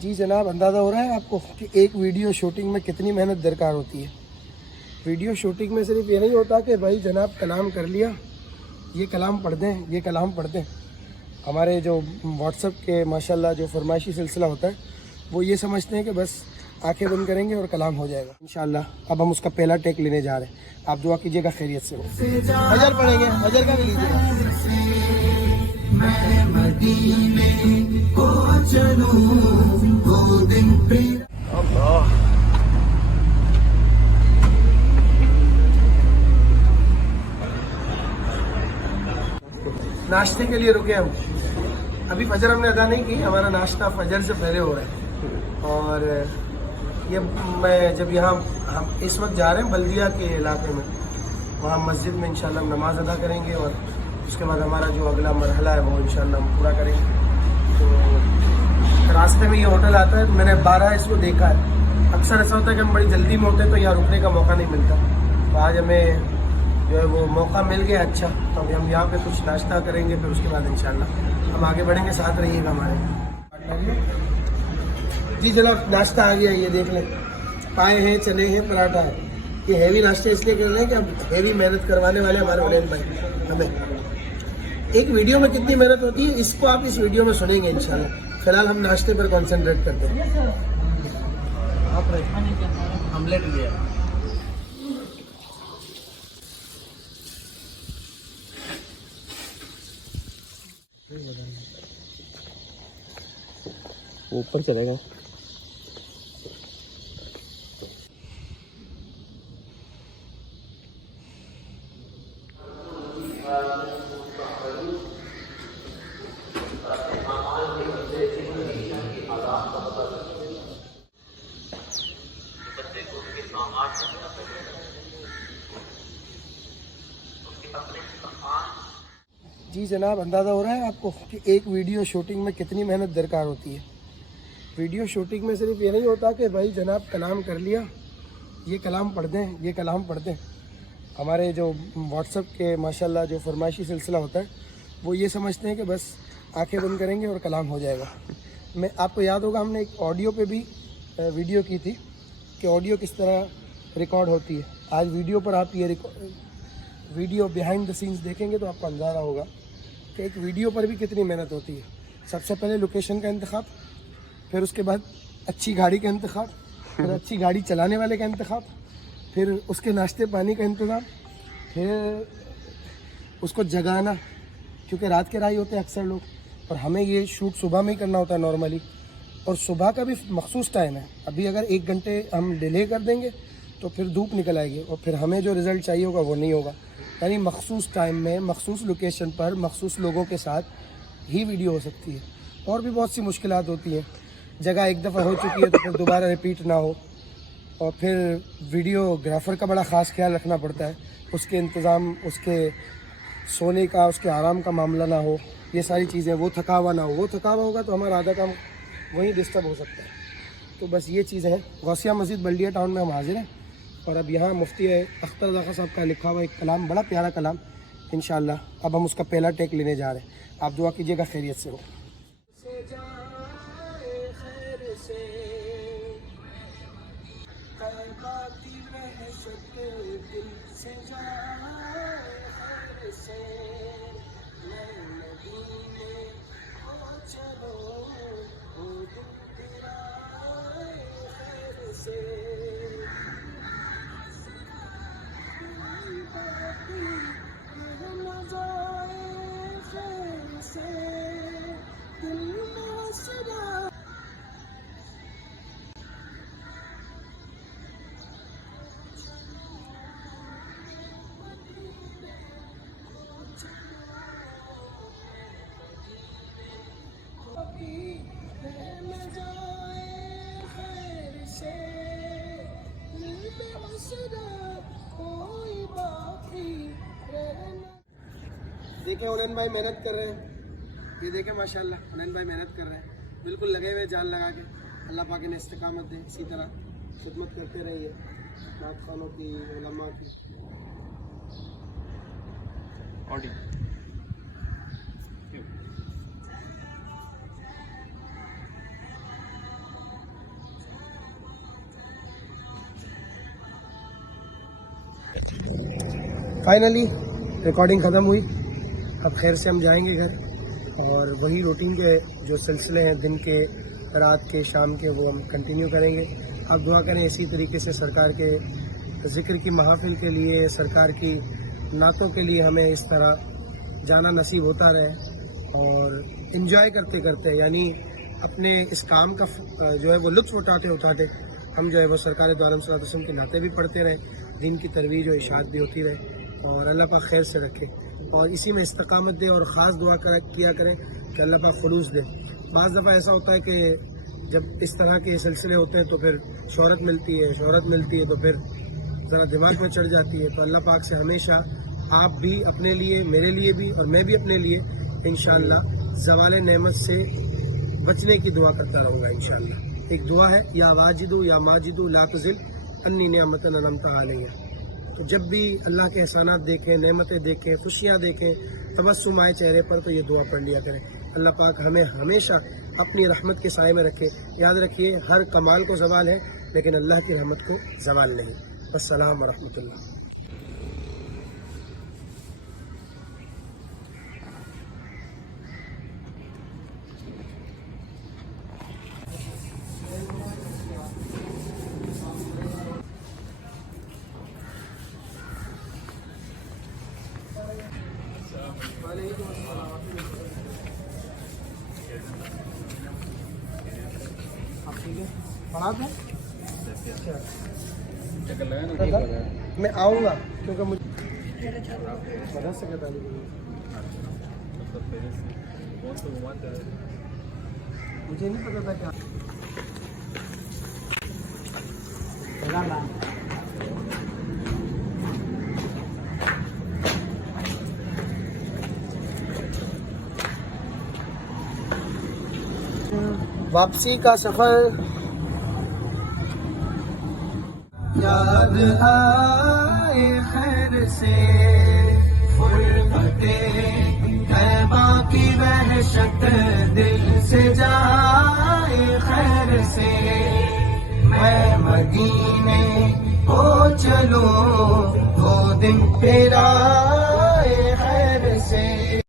जी जनाब, अंदाज़ा हो रहा है आपको कि एक वीडियो शूटिंग में कितनी मेहनत दरकार होती है। वीडियो शूटिंग में सिर्फ ये नहीं होता कि भाई जनाब कलाम कर लिया, ये कलाम पढ़ दें, ये कलाम पढ़ दें। हमारे जो व्हाट्सएप के माशाल्लाह जो फरमाइशी सिलसिला होता है, वो ये समझते हैं कि बस आंखें बंद करेंगे और कलाम हो जाएगा इंशाल्लाह। अब हम उसका पहला टेक लेने जा रहे हैं। आप दुआ कीजिएगा खैरियत से हो। फजर पढ़ेंगे, फजर का भी लीजिएगा। नाश्ते के लिए रुके हम। अभी फजर हमने अदा नहीं की, हमारा नाश्ता फजर से पहले हो रहा है। और ये मैं जब यहाँ हम इस वक्त जा रहे हैं बल्दिया के इलाके में, वहाँ मस्जिद में इंशाल्लाह हम नमाज अदा करेंगे और उसके बाद हमारा जो अगला मरहला है वो इंशाल्लाह हम पूरा करेंगे। तो रास्ते में ये होटल आता है, मैंने 12 इसको देखा है। अक्सर ऐसा होता है कि हम बड़ी जल्दी में होते हैं तो यहाँ रुकने का मौका नहीं मिलता। तो आज हमें जो है वो मौका मिल गया। अच्छा, तो अभी हम यहाँ पे कुछ नाश्ता करेंगे, फिर उसके बाद इंशाल्लाह हम आगे बढ़ेंगे। साथ रहिएगा हमारे। जी जनाब, नाश्ता आ गया, ये देख लें। पाए हैं, चने हैं, पराठा है। ये हैवी नाश्ते इसलिए कर रहे हैं कि अब हैवी मेहनत करवाने वाले हमारे उलैन भाई हमें। एक वीडियो में कितनी मेहनत होती है इसको आप इस वीडियो में सुनेंगे इंशाल्लाह। फिलहाल हम नाश्ते पर कॉन्सेंट्रेट करते हैं। ऑमलेट लिया। ऊपर चलेगा। जी जनाब, अंदाज़ा हो रहा है आपको कि एक वीडियो शूटिंग में कितनी मेहनत दरकार होती है। वीडियो शूटिंग में सिर्फ ये नहीं होता कि भाई जनाब कलाम कर लिया, ये कलाम पढ़ दें, ये कलाम पढ़ दें। हमारे जो व्हाट्सएप के माशाल्लाह जो फरमाइशी सिलसिला होता है, वो ये समझते हैं कि बस आंखें बंद करेंगे और कलाम हो जाएगा। मैं आपको याद होगा हमने एक ऑडियो पे भी वीडियो की थी कि ऑडियो किस तरह रिकॉर्ड होती है। आज वीडियो पर आप ये वीडियो बिहाइंड द सीन्स देखेंगे तो आपको अंदाज़ा होगा कि एक वीडियो पर भी कितनी मेहनत होती है। सबसे पहले लोकेशन का इंतखाब, फिर उसके बाद अच्छी गाड़ी का इंतखाब, फिर अच्छी गाड़ी चलाने वाले का इंतखाब, फिर उसके नाश्ते पानी का इंतज़ाम, फिर उसको जगाना, क्योंकि रात के राही होते हैं अक्सर लोग, और हमें ये शूट सुबह में ही करना होता है नॉर्मली। और सुबह का भी मखसूस टाइम है। अभी अगर 1 घंटे हम डिले कर देंगे तो फिर धूप निकल आएगी और फिर हमें जो रिज़ल्ट चाहिए होगा वो नहीं होगा। यानी मखसूस टाइम में, मखसूस लोकेशन पर, मखसूस लोगों के साथ ही वीडियो हो सकती है। और भी बहुत सी मुश्किलात होती हैं। जगह एक दफ़ा हो चुकी है तो फिर दोबारा रिपीट ना हो, और फिर वीडियोग्राफर का बड़ा ख़ास ख्याल रखना पड़ता है, उसके इंतज़ाम, उसके सोने का, उसके आराम का मामला ना हो, ये सारी चीज़ें। वो थका हुआ ना हो, वो थका हुआ होगा तो हमारा आधा काम वहीं डिस्टर्ब हो सकता है। तो बस ये चीज़ें हैं। गौसिया मस्जिद बल्दिया टाउन में हम हाजिर हैं और अब यहाँ मुफ्ती अख्तर रज़ा साहब का लिखा हुआ एक कलाम, बड़ा प्यारा कलाम इंशाल्लाह। अब हम उसका पहला टेक लेने जा रहे हैं। आप दुआ कीजिएगा खैरियत से हो। देखें उलैन भाई मेहनत कर रहे हैं। ये देखें माशाल्लाह उलैन भाई मेहनत कर रहे हैं, बिल्कुल लगे हुए जान लगा के। अल्लाह पाक इन्हें इस्तिकामत दे, इसी तरह खिदमत करते रहिए नात खानों की, उलमा की। फाइनली रिकॉर्डिंग ख़त्म हुई, अब खैर से हम जाएंगे घर और वही रूटीन के जो सिलसिले हैं दिन के, रात के, शाम के, वो हम कंटिन्यू करेंगे। आप दुआ करें इसी तरीके से सरकार के ज़िक्र की महफिल के लिए, सरकार की नातों के लिए हमें इस तरह जाना नसीब होता रहे और इन्जॉय करते करते, यानी अपने इस काम का जो है वो लुत्फ़ उठाते उठाते हम जो है वो सरकार दो आलम सल्लल्लाहु अलैहि वसल्लम के नाते भी पढ़ते रहे, दिन की तरवीज और इशाअत भी होती रहे और अल्लाह पाक खैर से रखे और इसी में इस्तकामत दे और ख़ास दुआ किया करें कि अल्लाह पाक खुलूस दे। बाज़ दफ़ा ऐसा होता है कि जब इस तरह के सिलसिले होते हैं तो फिर शोहरत मिलती है तो फिर ज़रा दिमाग में चढ़ जाती है। तो अल्लाह पाक से हमेशा आप भी अपने लिए, मेरे लिए भी और मैं भी अपने लिए इंशाअल्लाह ज़वाल नेमत से बचने की दुआ करता रहूँगा इंशाअल्लाह। एक दुआ है, या वाजिदु या माजिदु ला तुज़िल अन्नी निअमतन अनअमता अलैया। तो जब भी अल्लाह के एहसानात देखें, नेमतें देखें, खुशियाँ देखें, तबस्सुम आए चेहरे पर, तो ये दुआ पढ़ लिया करें। अल्लाह पाक हमें हमेशा अपनी रहमत के साए में रखे। याद रखिए, हर कमाल को ज़वाल है लेकिन अल्लाह की रहमत को ज़वाल नहीं। अस्सलाम व रहमतुल्लाह। पढ़ा था? मैं आऊँगा क्योंकि मुझे मदरसे के तालिब हूँ। मुझे नहीं पता था क्या वापसी का सफ़र। याद आए खैर से फुरकते तैबा की वहशत दिल से जाए खैर से, मैं मदीने को चलूं वो दिन फिर आए खैर से।